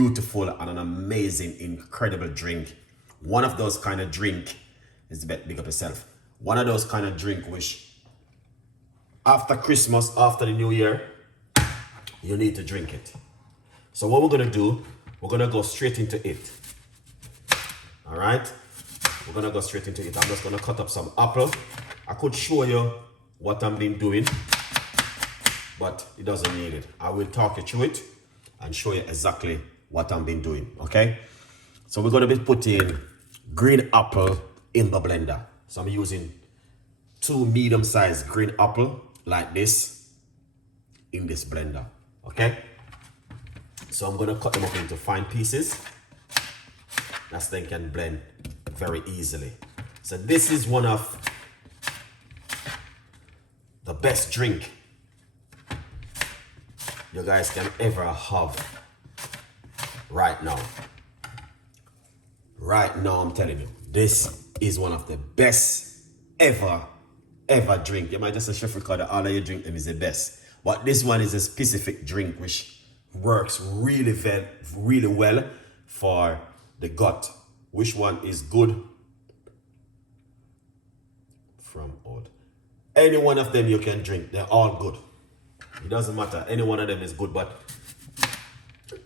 beautiful and an amazing, incredible drink. One of those kind of drink is the best, big up yourself. One of those kind of drink which after Christmas, after the New Year, you need to drink it. So what we're gonna do, we're gonna go straight into it. All right, we're gonna go straight into it. I'm just gonna cut up some apple. I could show you what I've been doing, but it doesn't need it. I will talk you through it and show you exactly what I've been doing, okay? So we're gonna be putting green apple in the blender. So I'm using 2 medium-sized green apple like this in this blender, okay? So I'm gonna cut them up into fine pieces. That's they can blend very easily. So this is one of the best drink you guys can ever have right now. Right now, I'm telling you, this is one of the best ever drink. You might just say, Chef Ricardo, all of your drink them is the best. But this one is a specific drink which works really well for the gut. Which one is good from old? Any one of them you can drink, they're all good. It doesn't matter, any one of them is good, but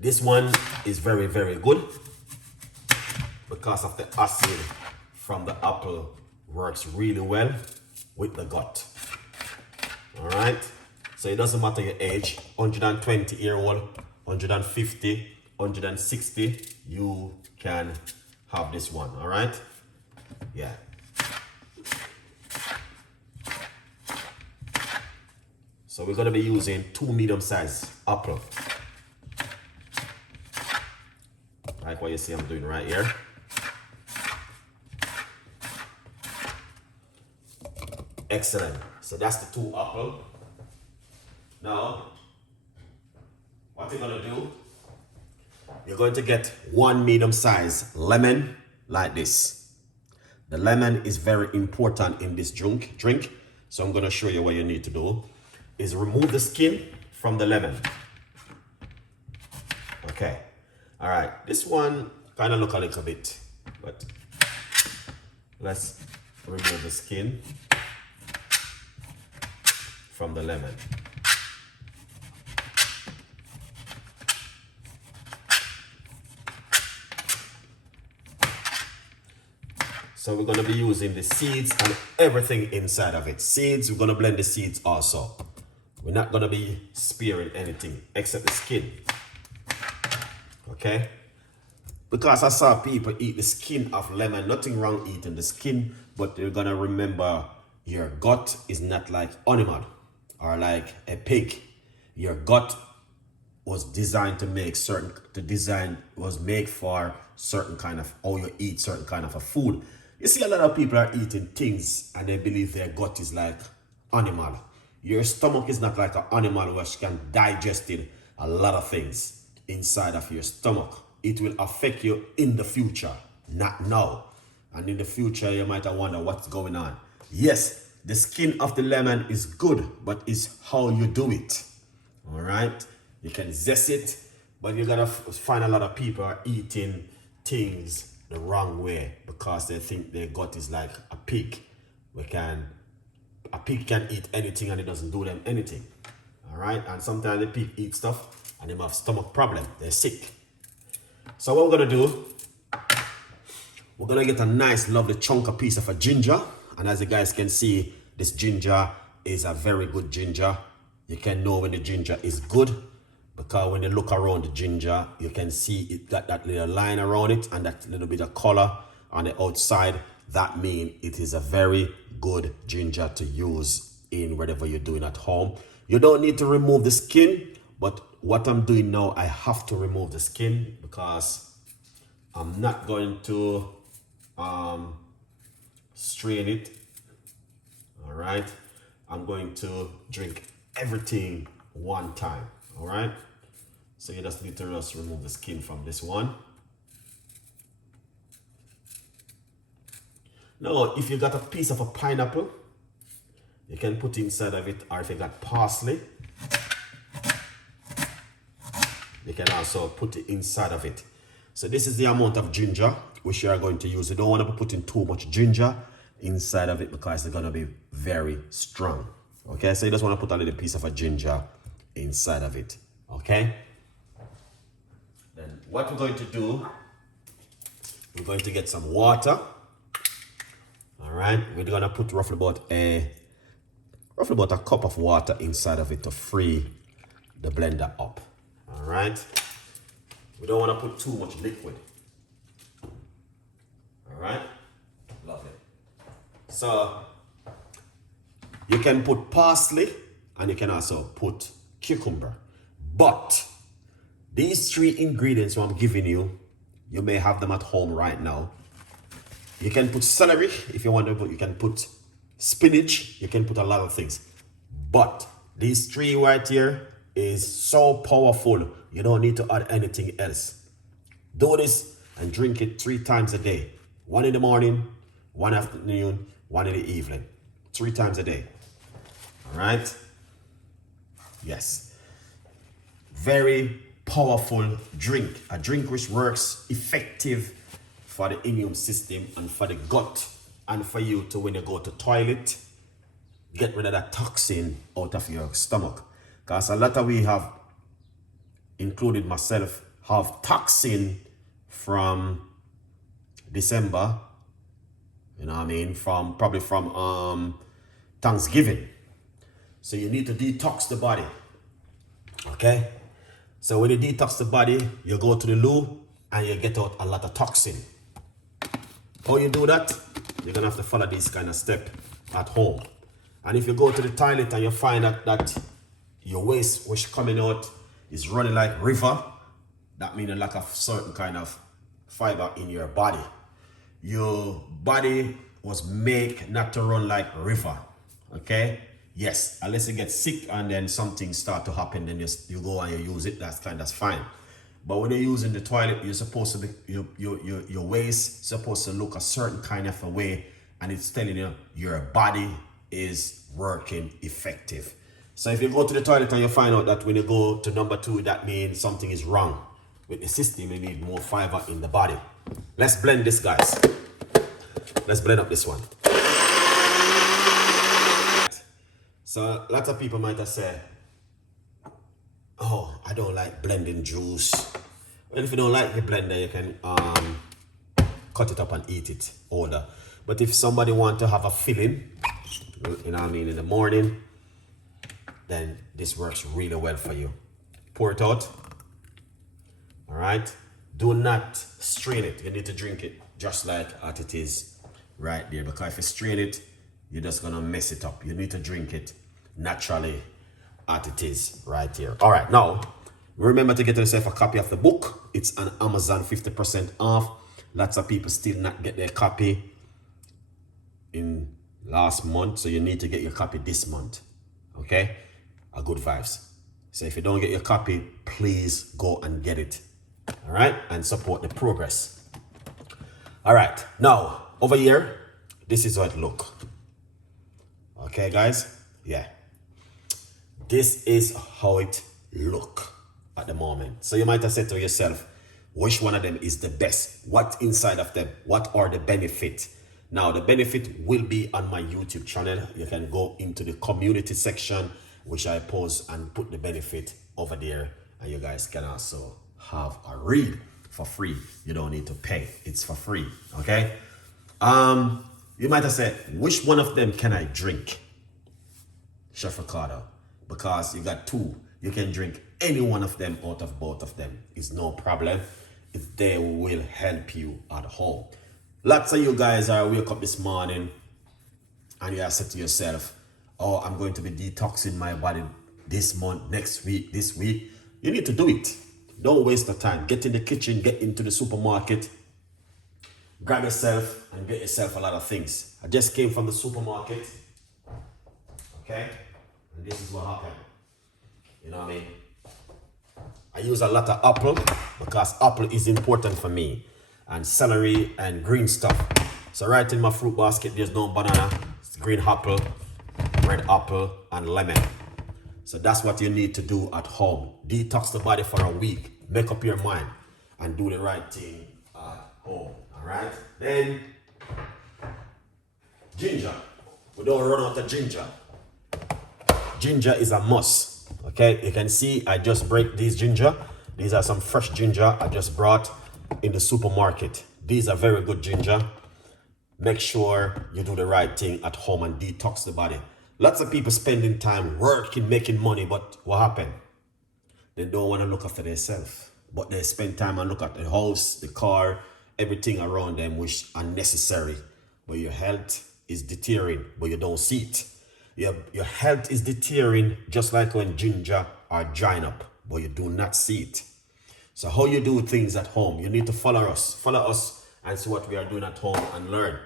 this one is very good because of the acid from the apple works really well with the gut. All right, so it doesn't matter your age, 120-year-old, 150, 160, you can have this one. All right, yeah. So we're gonna be using 2 medium-sized apple, like what you see I'm doing right here. Excellent. So that's the 2 apple. Now, what you're gonna do, you're going to get 1 medium-sized lemon like this. The lemon is very important in this drink. So I'm gonna show you what you need to do is remove the skin from the lemon. Okay. All right. This one kind of look a little bit, but let's remove the skin from the lemon. So we're going to be using the seeds and everything inside of it. Seeds, we're going to blend the seeds also. We're not going to be sparing anything except the skin. Okay? Because I saw people eat the skin of lemon. Nothing wrong eating the skin, but you're going to remember your gut is not like animal or like a pig. Your gut was designed to make certain, was made for certain kind of, how you eat certain kind of a food. You see a lot of people are eating things and they believe their gut is like animal. Your stomach is not like an animal which can digest a lot of things inside of your stomach. It will affect you in the future, not now. And in the future, you might wonder what's going on. Yes, the skin of the lemon is good, but it's how you do it. All right? You can zest it, but you're gonna find a lot of people are eating things the wrong way because they think their gut is like a pig. A pig can eat anything and it doesn't do them anything. All right, and sometimes the pig eat stuff and they have stomach problem. They're sick. So what we're gonna do, we're gonna get a nice, lovely chunk of piece of a ginger. And as you guys can see, this ginger is a very good ginger. You can know when the ginger is good because when you look around the ginger, you can see it got that little line around it and that little bit of color on the outside. That means it is a very good ginger to use in whatever you're doing at home. You don't need to remove the skin, but what I'm doing now, I have to remove the skin because I'm not going to strain it. All right, I'm going to drink everything one time. All right, so you just need to just remove the skin from this one. Now, if you got a piece of a pineapple, you can put inside of it, or if you got parsley, You can also put it inside of it. So this is the amount of ginger which you are going to use. You don't want to be putting too much ginger inside of it because it's going to be very strong. Okay, so you just want to put a little piece of a ginger inside of it. Okay, then what we're going to do, we're going to get some water. All right, we're going to put roughly about a cup of water inside of it to free the blender up. All right, we don't want to put too much liquid. All right, lovely. So you can put parsley and you can also put cucumber, but these three ingredients I'm giving you, you may have them at home right now. You can put celery if you want to put, you can put spinach, you can put a lot of things, but these three right here is so powerful, you don't need to add anything else. Do this and drink it 3 times a day. 1 in the morning, 1 afternoon, 1 in the evening. 3 times a day. All right? Yes. Very powerful drink. A drink which works effective for the immune system and for the gut and for you to, when you go to toilet, get rid of that toxin out of your stomach. Because a lot of we have, including myself, have toxin from December, you know what I mean, probably from Thanksgiving. So you need to detox the body. Okay? So when you detox the body, you go to the loo and you get out a lot of toxin. How you do that? You're gonna have to follow this kind of step at home. And if you go to the toilet and you find that your waste which coming out is running like river, that means a lack of certain kind of fiber in your body. Your body was made not to run like river. Okay? Yes, unless you get sick and then something start to happen, then you go and you use it, that's fine. But when you're using the toilet, you're supposed to be, your waste supposed to look a certain kind of a way, and it's telling you your body is working effective. So if you go to the toilet and you find out that when you go to number 2, that means something is wrong with the system, you need more fiber in the body. Let's blend this, guys. Let's blend up this one. So lots of people might have said, oh, I don't like blending juice. Well, if you don't like the blender, you can cut it up and eat it older. But if somebody want to have a filling, you know what I mean, in the morning, then this works really well for you. Pour it out. All right. Do not strain it. You need to drink it just like as it is right there. Because if you strain it, you're just gonna mess it up. You need to drink it naturally as it is right here. All right, now remember to get yourself a copy of the book. It's on Amazon, 50% off. Lots of people still not get their copy in last month, so you need to get your copy this month. Okay, a good vibes. So if you don't get your copy, please go and get it. All right, and support the progress. All right, now over here, this is how it look. Okay, guys, yeah, this is how it look at the moment. So you might have said to yourself, which one of them is the best? What inside of them? What are the benefits? Now the benefit will be on my YouTube channel. You can go into the community section, which I post and put the benefit over there, and you guys can also have a read for free. You don't need to pay, it's for free. Okay, you might have said, which one of them can I drink, Chef Ricardo? Because you got 2. You can drink any one of them out of both of them. It's no problem. They will help you at home. Lots of you guys are wake up this morning and you are said to yourself, oh, I'm going to be detoxing my body this month, next week, this week. You need to do it. Don't waste the time. Get in the kitchen, get into the supermarket, grab yourself and get yourself a lot of things. I just came from the supermarket. Okay? And this is what happened. You know what I mean? I use a lot of apple because apple is important for me, and celery and green stuff. So right in my fruit basket, there's no banana, it's green apple, red apple, and lemon. So that's what you need to do at home. Detox the body for a week. Make up your mind and do the right thing at home. All right. Then ginger. We don't run out of ginger. Ginger is a must. Okay. You can see I just break these ginger. These are some fresh ginger I just brought in the supermarket. These are very good ginger. Make sure you do the right thing at home and detox the body. Lots of people spending time working, making money, but what happened? They don't want to look after themselves. But they spend time and look at the house, the car, everything around them which are necessary. But your health is deteriorating, but you don't see it. Your health is deteriorating just like when ginger are drying up, but you do not see it. So how you do things at home, you need to follow us. Follow us and see what we are doing at home and learn.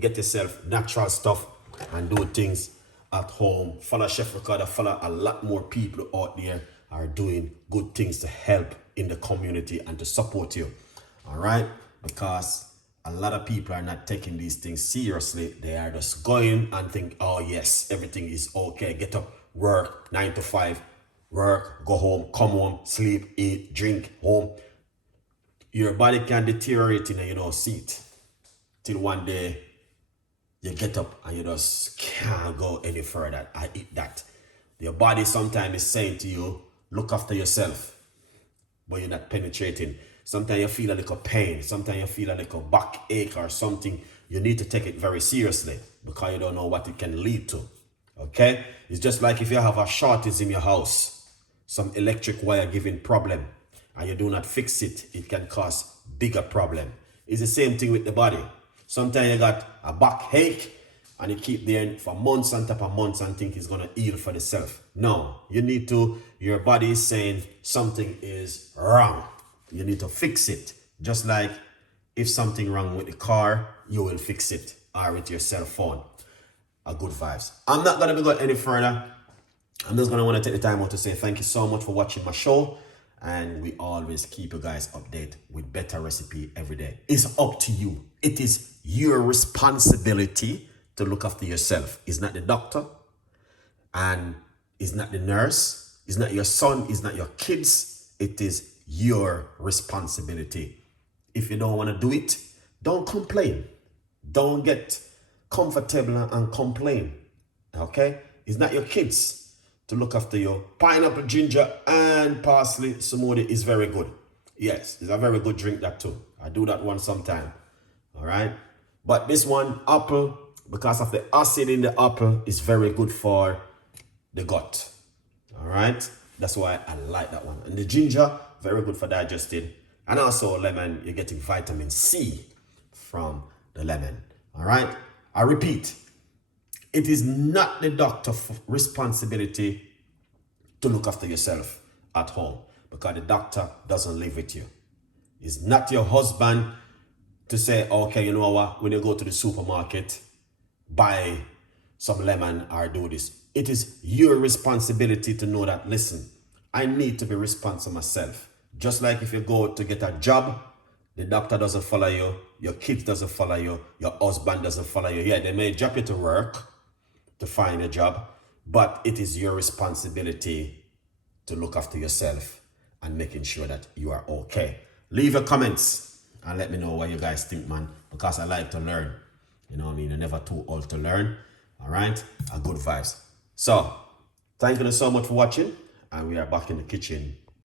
Get yourself natural stuff and do things at home. Follow Chef Ricardo. Follow a lot more people out there are doing good things to help in the community and to support you. All right? Because a lot of people are not taking these things seriously. They are just going and think, oh yes, everything is okay. Get up, work, 9 to 5. Work, go home, come home, sleep, eat, drink, home. Your body can deteriorate and you don't see it. Till one day, you get up and you just can't go any further. I eat that. Your body sometimes is saying to you, look after yourself. But you're not penetrating. Sometimes you feel a little pain. Sometimes you feel a little backache or something. You need to take it very seriously because you don't know what it can lead to. Okay? It's just like if you have a shortage in your house. Some electric wire giving problem and you do not fix it, it can cause bigger problem. It's the same thing with the body. Sometimes you got a backache and you keep there for months on top of months and think it's going to heal for itself. No, you need to, your body is saying something is wrong. You need to fix it. Just like if something wrong with the car, you will fix it, or with your cell phone. A good vibes. I'm not going to be going any further. I'm just going to want to take the time out to say thank you so much for watching my show. And we always keep you guys updated with better recipe every day. It's up to you. It is your responsibility to look after yourself. It's not the doctor. And it's not the nurse. It's not your son. It's not your kids. It is your responsibility. If you don't want to do it, don't complain. Don't get comfortable and complain. Okay? It's not your kids to look after you. Pineapple, ginger, and parsley smoothie is very good. Yes, it's a very good drink, that too. I do that one sometime. All right? But this one, apple, because of the acid in the apple, is very good for the gut. All right? That's why I like that one. And the ginger, very good for digesting. And also lemon, you're getting vitamin C from the lemon. All right? I repeat, it is not the doctor's responsibility to look after yourself at home because the doctor doesn't live with you. It's not your husband to say, okay, you know what, when you go to the supermarket, buy some lemon or do this. It is your responsibility to know that, listen, I need to be responsible myself. Just like if you go to get a job, the doctor doesn't follow you, your kids doesn't follow you, your husband doesn't follow you. Yeah, they may drop you to work to find a job, but it is your responsibility to look after yourself and making sure that you are okay. Leave your comments and let me know what you guys think, man, because I like to learn. You know what I mean? You're never too old to learn. All right? A good vibes. So, thank you so much for watching, and we are back in the kitchen